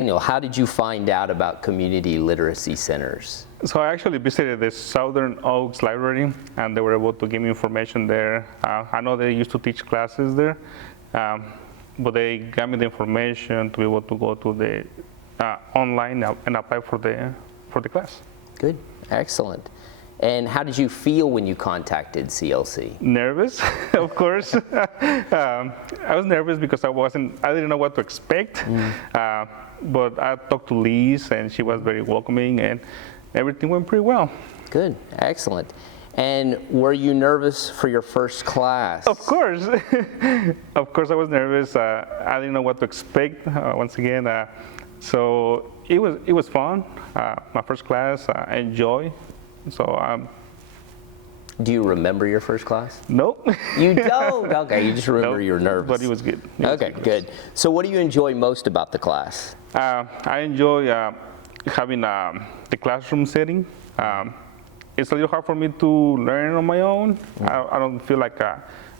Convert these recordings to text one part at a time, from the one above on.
Daniel, how did you find out about community literacy centers? So I actually visited the Southern Oaks Library, and they were able to give me information there. I know they used to teach classes there, but they got me the information to be able to go to the online and apply for the class. Good, excellent. And how did you feel when you contacted CLC? Nervous, of course. I was nervous because I didn't know what to expect. But I talked to Liz, and she was very welcoming, and everything went pretty well. Good, excellent. And were you nervous for your first class? Of course. Of course I was nervous. I didn't know what to expect, once again. So it was fun. My first class, I enjoyed. So do you remember your first class? Nope. You don't? Okay, you just remember Nope, you were nervous. but it was good. Okay, good. So what do you enjoy most about the class? I enjoy having the classroom setting. It's a little hard for me to learn on my own. I don't feel like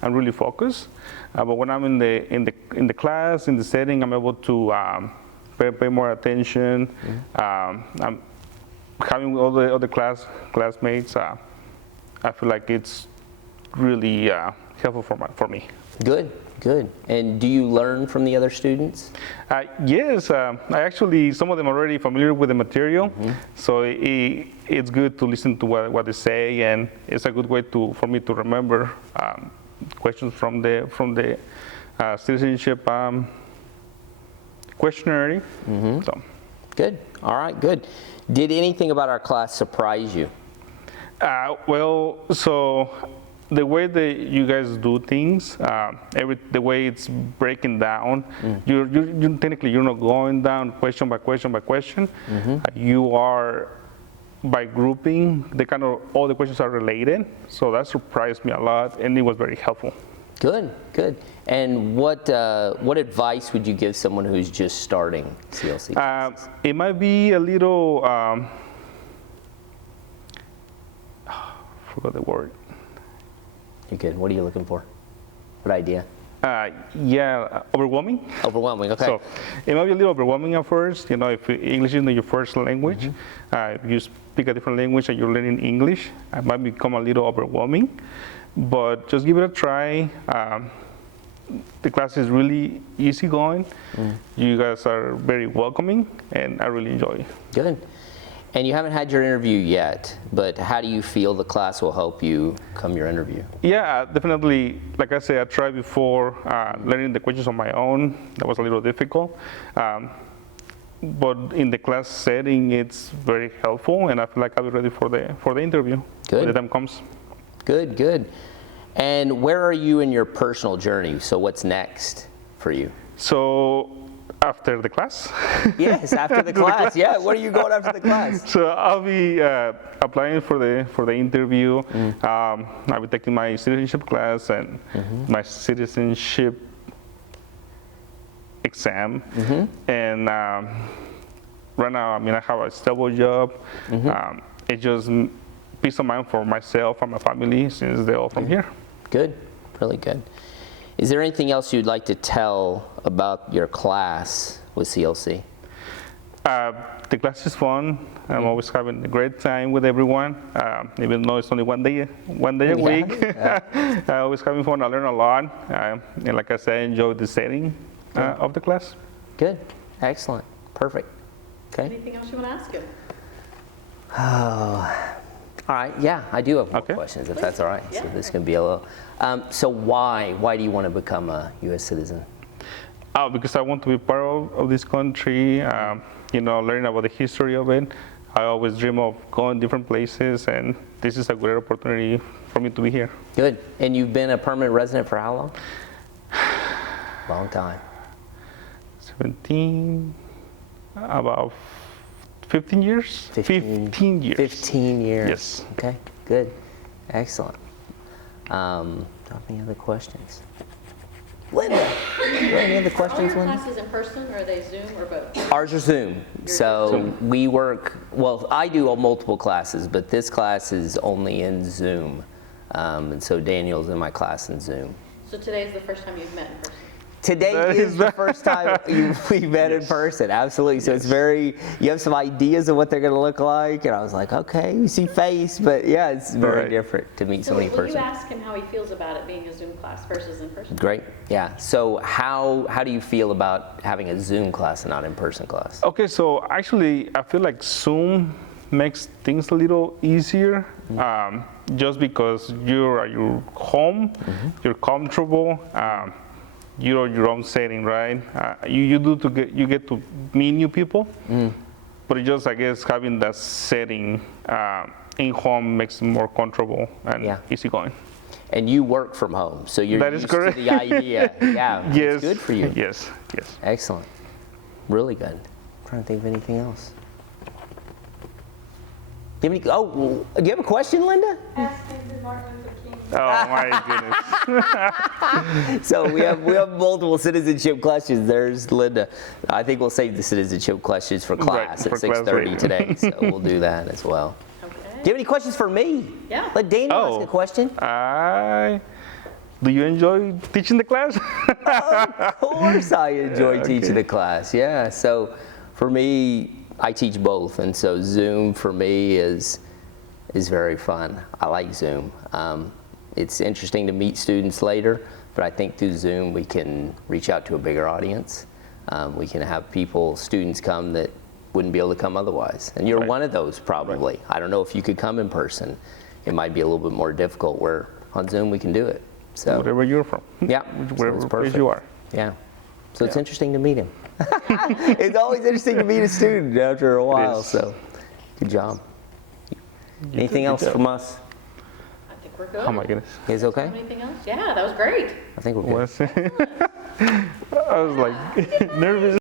I'm really focused. But when I'm in the class, in the setting, I'm able to pay more attention. I'm having all the other classmates. I feel like it's really helpful for me. Good, good. And do you learn from the other students? Yes, I actually, some of them are already familiar with the material, so it's good to listen to what they say, and it's a good way for me to remember questions from the citizenship questionnaire. So. Good, all right, good. Did anything about our class surprise you? Well, so the way that you guys do things, the way it's breaking down, you're technically you're not going down question by question by question. You are by grouping. All the questions are related. So that surprised me a lot, and it was very helpful. Good, good. And what advice would you give someone who's just starting CLC classes? It might be a little. Forgot the word. You're good. What are you looking for? What idea? Yeah, overwhelming. Overwhelming, okay. So it might be a little overwhelming at first. You know, if English is not your first language, if you speak a different language and you're learning English, it might become a little overwhelming. But just give it a try. The class is really easygoing. You guys are very welcoming, and I really enjoy it. Good. And you haven't had your interview yet, but how do you feel the class will help you come your interview? Yeah, definitely. Like I said, I tried before learning the questions on my own. That was a little difficult. But in the class setting, it's very helpful, and I feel like I'll be ready for the interview when the time comes. Good, good. And where are you in your personal journey? So what's next for you? So after the class? Yes, after the class. Yeah, what are you going after the class? So I'll be applying for the interview. I'll be taking my citizenship class and my citizenship exam. And right now, I mean, I have a stable job. It's just peace of mind for myself and my family, since they're all from here. Good, really good. Is there anything else you'd like to tell about your class with CLC? The class is fun. I'm always having a great time with everyone, even though it's only one day a week. I'm always having fun. I learn a lot, and like I said, I enjoy the setting of the class. Good, excellent, perfect. Okay. Anything else you want to ask him? Oh. All right, yeah, I do have more questions, if that's all right. Yeah. So this can be a little. So why do you want to become a U.S. citizen? Because I want to be part of this country, you know, learn about the history of it. I always dream of going different places, and this is a great opportunity for me to be here. Good. And you've been a permanent resident for how long? Long time. 17, about 15 years? 15 years. 15 years. Yes. Okay, good. Excellent. Do you have any other questions? Linda, do you have any other questions, Are all your Linda? classes in person, or are they Zoom, or both? Ours are Zoom. So we work, well, I do multiple classes, but this class is only in Zoom. And so Daniel's in my class in Zoom. So today is the first time you've met in person? Today That is is the the- first time we met in person, absolutely. So it's very, you have some ideas of what they're going to look like, and I was like, okay, you see face, but yeah, it's very Right. different to meet So somebody in will you person. ask him how he feels about it being a Zoom class versus in person? Great, yeah. So how do you feel about having a Zoom class and not in-person class? Okay, so actually, I feel like Zoom makes things a little easier, just because you're at your home, you're comfortable, you're in your own setting, right? You get to meet new people, but it just, I guess, having that setting in home makes it more comfortable and Yeah. easygoing. And you work from home, so you're That is used to correct. the idea. Yeah, Yes. it's good for you. Yes. Yes. Excellent. Really good. I'm trying to think of anything else. Do you have a question, Linda? Ask him who Martin Luther King. Oh my goodness. So we have multiple citizenship questions. There's Linda. I think we'll save the citizenship questions for class for at class 6:30 later. today. So we'll do that as well. Okay. Do you have any questions for me? Yeah. Let Daniel ask a question. Do you enjoy teaching the class? Of course I enjoy teaching the class. Yeah. So for me, I teach both, and so Zoom for me is very fun. I like Zoom. It's interesting to meet students later, but I think through Zoom we can reach out to a bigger audience. We can have students come that wouldn't be able to come otherwise. And you're Right. one of those probably. I don't know if you could come in person. It might be a little bit more difficult, where on Zoom we can do it. So Wherever you're from. yeah, Wherever so it's place you are. Yeah. So it's Yeah. interesting to meet him. It's always interesting to meet a student after a while. is. So good job. Anything else job. from us? I think we're good. Oh my goodness. You guys okay? Anything else? Yeah, that was great. I think we're good. I was like nervous.